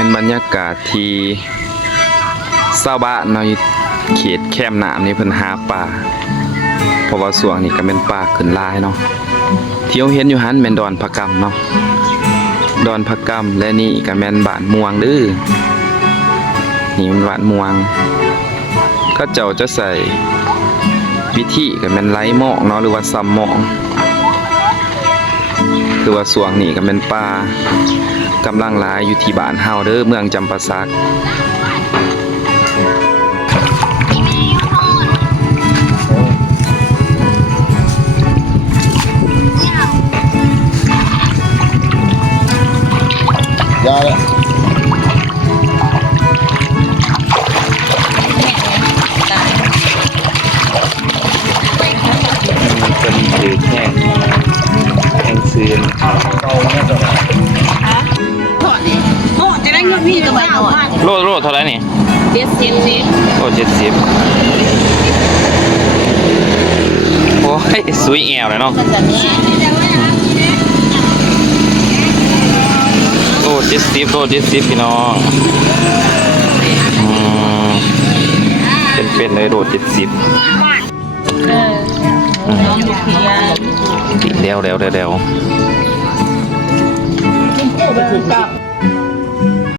เป็นบรรยากาศที่ชาวบ้านเนาะเขตแคมป์น้ำนี่เพิ่นหาปลาเพราะว่าช่วงนี้ก็เป็นปลาขึ้นหลายเนาะที่เราเห็นอยู่หันแม่นดอนผักกำเนาะดอนผักกำและนี่ก็แม่นบ้านม่วงเด้อนี่มันบ้านม่วงเขาเจ้าจะใส่วิธีก็แม่นไล่หมอกเนาะหรือว่าซ้ำหมอกคือว่าช่วงนี้ก็เป็นปลากำลังหลายอยู่ที่บ้านเฮาเด้อเมืองจำปาสักยาเลยมันเป็นถือแห้งซื้อ โอ้จะได้เงินพี่จะไปเอาอ่ะ โลเท่าไหร่นี่ 70 โล70โอ้ยสุยแอวเลยเนาะโล70พี่น้องเป็นเลยโล70เดี๋ยว